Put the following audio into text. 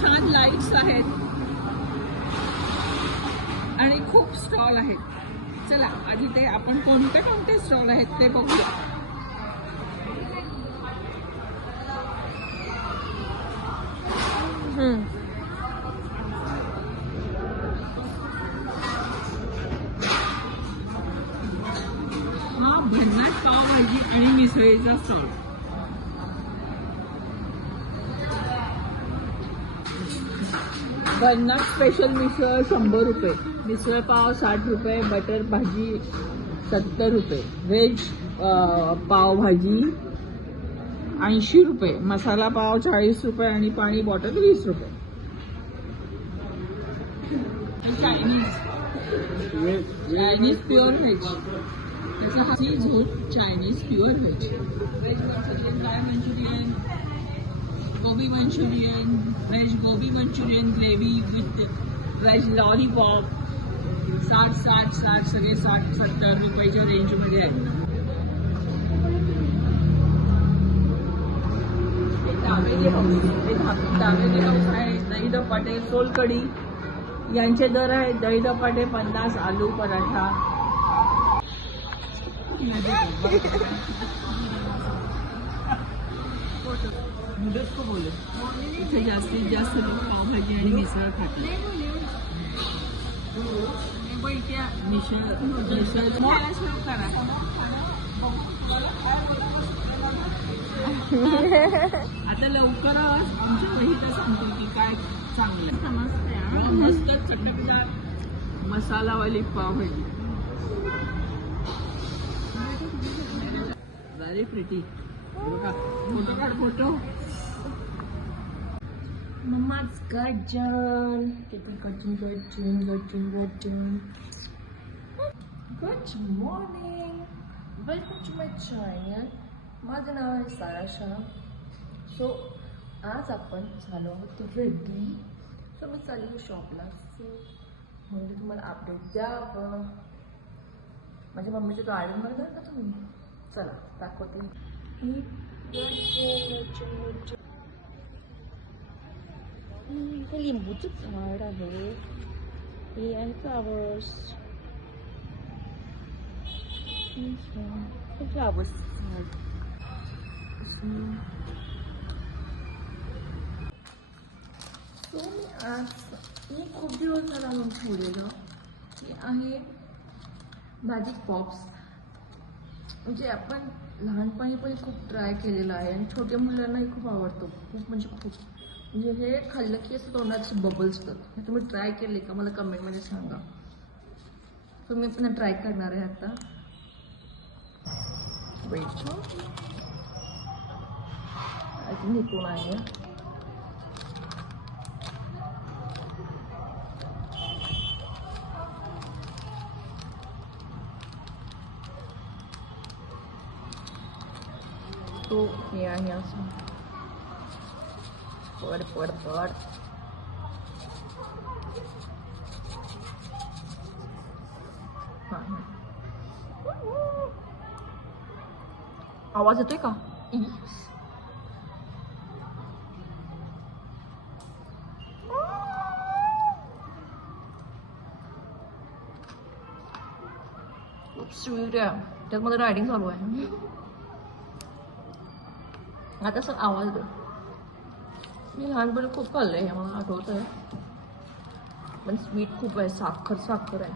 छान लाईट्स आहेत आणि खूप स्टॉल आहेत. चला आधी ते आपण कोणते कोणते स्टॉल आहेत ते बघूया. हा भन्नाट पावभाजी आणि मिसळीचा स्टॉल. भन्नाट स्पेशल मिसळ 100 रुपये, मिसळ पाव 60 रुपये, बटर भाजी 70 रुपये, व्हेज पावभाजी 80 रुपये, मसाला पाव 40 रुपये आणि पाणी बॉटल 20 रुपये. चायनीज प्युअर व्हेज, त्याचा हा zone Chinese pure veg. Veg Manchurian, काय Manchurian, gobi Manchurian, veg gobi Manchurian, gravy with veg lollipop 60 सगळे 60-70 रुपयाच्या रेंजमध्ये आहेत. दाबेली हाऊस आहे. दही धपाटे, सोलकढी यांचे दर आहेत. दही धपाटे 50, आलू पराठा. मुदत को बोले इथे जास्तीत जास्त लोक पावभाजी आणि मिसळ खातात. मिसळ सुरू करा. आता लवकरच आमच्या वहीला सांगतो की काय चांगलं समजते. मस्त चटकदार मसालावाली पावभाजी. Very pretty. फोटो काढ photo. Mama's garden. Good morning. Welcome to my channel. माझं नाव आहे सारा शाह. सो आज आपण झालो आहोत रेडी. सो मी चालली शॉपला. सो म्हणजे तुम्हाला अपडेट द्यावं. माझ्या मम्मीच्या गार्डनमध्ये जाल का तुम्ही? चला दाखवते. इथे लिंबूचं झाड आहे. हे आहे फ्लावर्स. फ्लावर्स झाड. सो मी आज खूप दिवस झाला मग ठेवलेलं हे आहे मॅजिक पॉप्स. म्हणजे आपण लहानपणी पण खूप ट्राय केलेलं आहे आणि छोट्या मुलांनाही खूप आवडतो. खूप म्हणजे खूप. म्हणजे हे खाल्लं की असं तोंडाचे बबल्स होतात. हे तुम्ही ट्राय केले का मला कमेंटमध्ये सांगा. सो मी पण ट्राय करणार आहे आता. वेट अजून इथून आहे. तो हे आहे असं पड. आवाज येतोय का? खूप स्वीट आहे. त्यात मला रायडिंग चालू आहे. आता असं आवाज दे. मी लहानपणी खूप खाल्लं आहे, मला आठवत आहे. पण स्वीट खूप आहे. साखर आहे.